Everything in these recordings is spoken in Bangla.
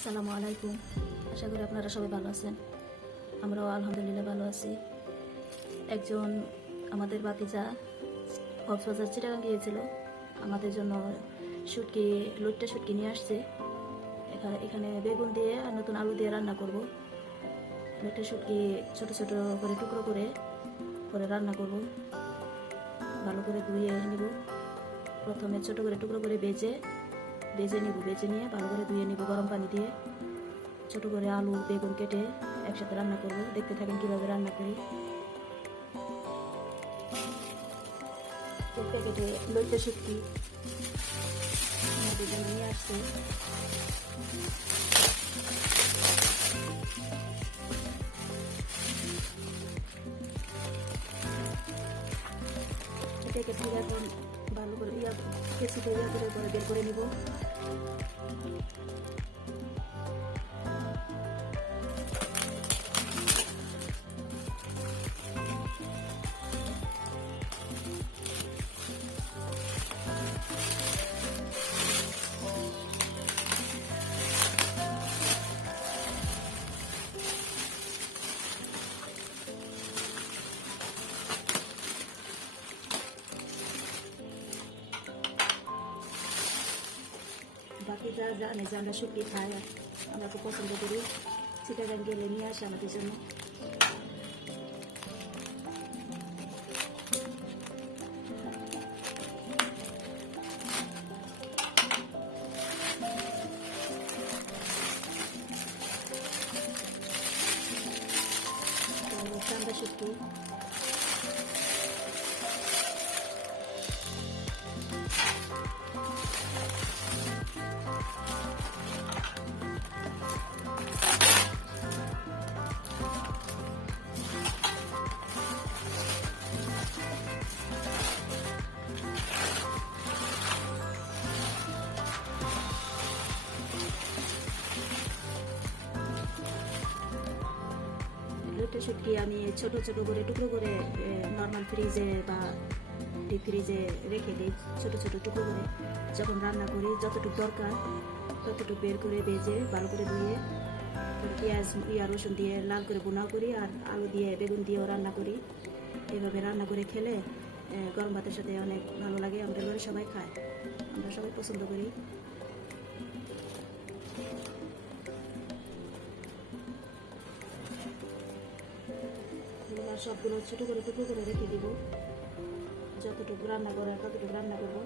আসসালামু আলাইকুম। আশা করি আপনারা সবাই ভালো আছেন। আমরাও আলহামদুলিল্লাহ ভালো আছি। একজন আমাদের ভাতিজা কক্সবাজার চিটাগাং গিয়েছিল, আমাদের জন্য লইট্টা শুটকি নিয়ে আসছে। এখানে বেগুন দিয়ে আর নতুন আলু দিয়ে রান্না করব। লইট্টা শুটকি ছোট ছোট করে টুকরো করে পরে রান্না করব। ভালো করে ধুয়ে নিব। প্রথমে ছোট করে টুকরো করে ভেজে নিব। ভেজে নিয়ে ভালো করে ধুয়ে নিব গরম পানি দিয়ে। ছোট করে আলু বেগুন কেটে একসাথে রান্না করব। দেখতে থাকেন কিভাবে রান্না করি। কেটে লইট্টা শুটকি নিয়ে আসছে। কেটে এখন ভালো করে কেঁচিতে করে বের করে নিব। বাকি যারা জানে যে আমরা শুটকি খাই, আমরা খুব পছন্দ করি, চিটাগাং গেলে নিয়ে আসে আমাদের জন্য। চান্দা শুটকি লইট্টা শুটকি আমি ছোট ছোট করে টুকরো করে নর্মাল ফ্রিজে বা ডিপ ফ্রিজে রেখে দিই। ছোট ছোট টুকরো করে যখন রান্না করি যতটুকু দরকার ততটুকু বের করে ভেজে ভালো করে ধুয়ে পেঁয়াজ রসুন দিয়ে লাল করে বোনাও করি, আর আলু দিয়ে বেগুন দিয়েও রান্না করি। এভাবে রান্না করে খেলে গরম ভাতের সাথে অনেক ভালো লাগে। আমাদের ঘরে সবাই খায়, আমরা সবাই পছন্দ করি। সবগুলো ছোটো করে টুকরো করে রেখে দিব। যতটুকু রান্না করে ততটুকু রান্না করবো।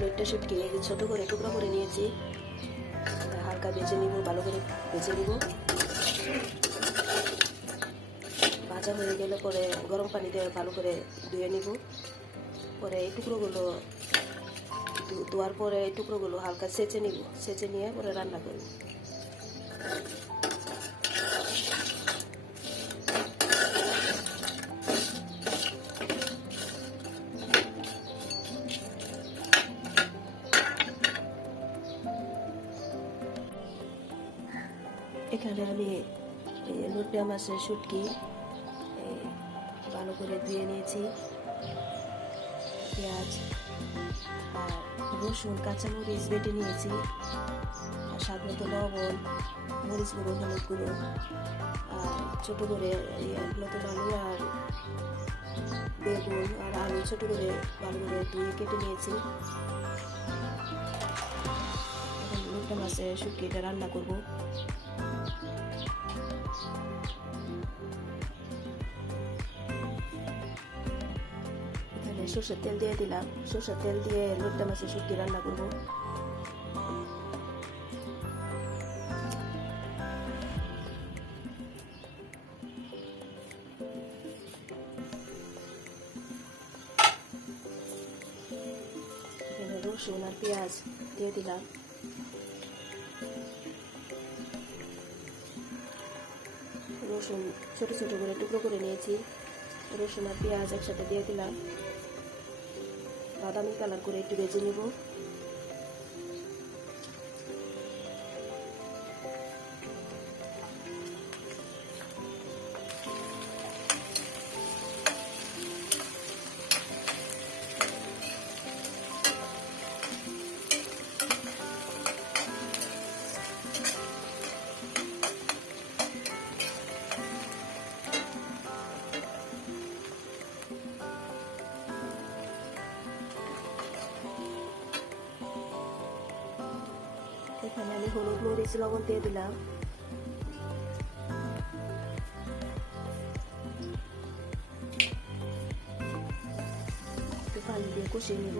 লইট্টা শুটকি ছোট করে টুকরো করে নিয়েছি। হালকা ভেজে নিব, ভালো করে ভেজে নিব। ভাজা হয়ে গেলে পরে গরম পানি দিয়ে ভালো করে ধুয়ে নিব। পরে এই টুকরোগুলো ধোয়ার পরে এই টুকরোগুলো হালকা সেঁচে নিব। সেঁচে নিয়ে পরে রান্না করব। এখানে আমি লইট্টা মাছের শুটকি ভালো করে ধুয়ে নিয়েছি। পেঁয়াজ আর রসুন কাঁচামরিচ বেটে নিয়েছি, আর স্বাদ মতো লবণ, মরিচ গুঁড়ো, হলুদ গুঁড়ো, আর ছোটো করে নতুন আলু আর বেগুন আর আলু ছোট করে ভালো করে ধুয়ে কেটে নিয়েছি। এখন লোট্টা মাছের শুটকিটা রান্না করব। এখানে সরষের তেল দিয়ে দিলাম। সরষের তেল দিয়ে লোট্টা মাছের শুটকি রান্না করব। এখানে রসুন আর পেঁয়াজ দিয়ে দিলাম। রসুন ছোট ছোট করে টুকরো করে নিয়েছি। রসুন আর পেঁয়াজ একসাথে দিয়ে দিলাম। বাদামি কালার করে একটু ভেজে নেব। এখানে আমি হলুদ, মরিচ, লবণ দিয়ে দিলাম। একটু পানি দিয়ে কষিয়ে নেব।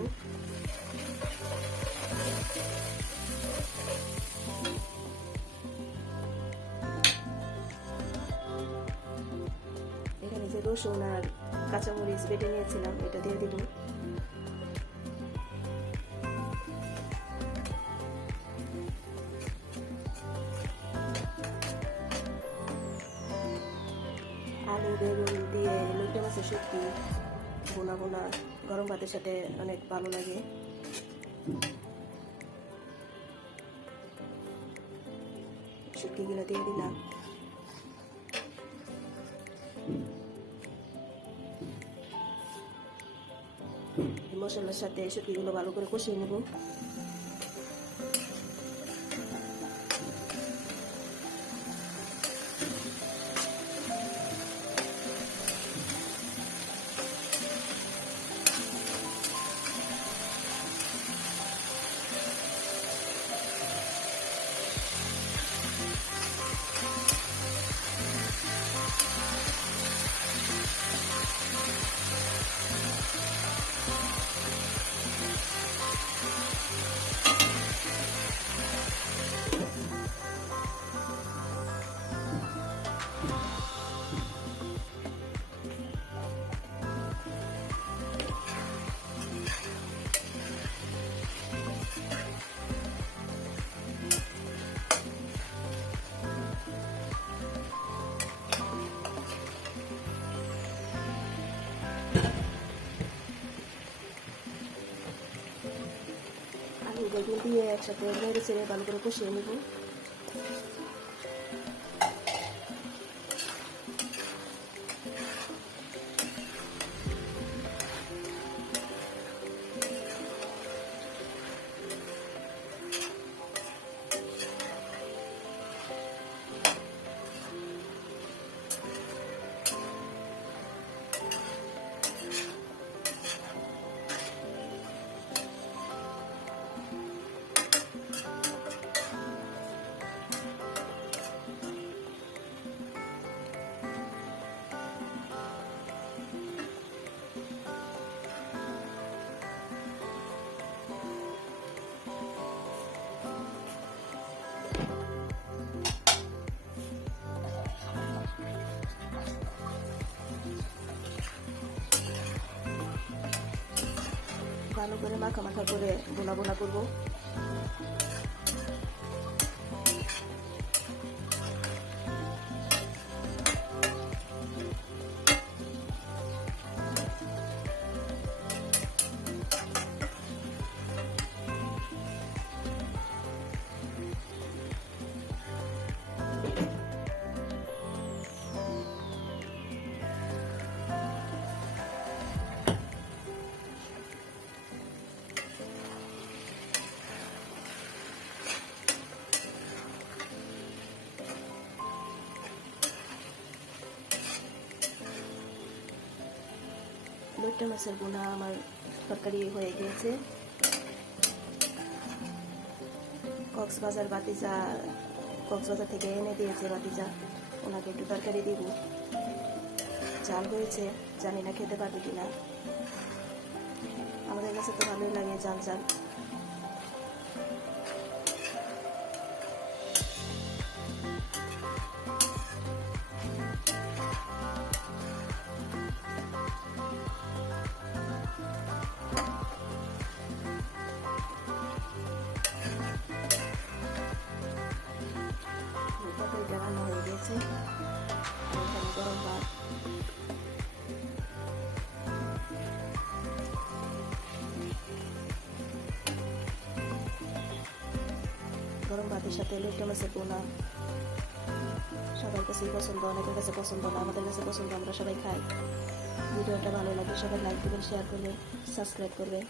এখানে যে রসুন আর কাঁচামরিচ বেটে নিয়েছিলাম এটা দিয়ে দিব। আলু বেগুন দিয়ে লোট্টা মাছের শুটকি ভুনা ভুনা গরম ভাতের সাথে অনেক ভালো লাগে। শুটকিগুলো দিয়ে দিলাম। মশলার সাথে শুটকিগুলো ভালো করে কষিয়ে নেব। আলু বেগুন দিয়ে একসাথে নেড়ে চেড়ে ভালো করে কষিয়ে নেব। ভালো করে মাখা মাখা করে বোনা বোনা করবো। লইট্টা মাছের বোনা আমার তরকারি হয়ে গিয়েছে। কক্সবাজার থেকে এনে দিয়েছে বাতিজা, ওনাকে একটু তরকারি দিব। ঝাল হয়েছে, জানি না খেতে পারবে কিনা। আমাদের কাছে তো ভালোই লাগে ঝাল ঝাল। তরকারিটা রান্না হয়ে গেছে। আর এখানে গরম ভাত। গরম ভাতের সাথে লইট্টা মাছের বোনা সবার কাছেই পছন্দ, অনেকের কাছে পছন্দ না, আমাদের কাছে পছন্দ, আমরা সবাই খাই। ভিডিওটা ভালো লাগলে সবাই লাইক করবেন, শেয়ার করবেন, সাবস্ক্রাইব করবেন।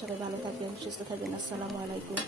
সবাই ভালো থাকবেন, সুস্থ থাকবেন। আসসালামু আলাইকুম।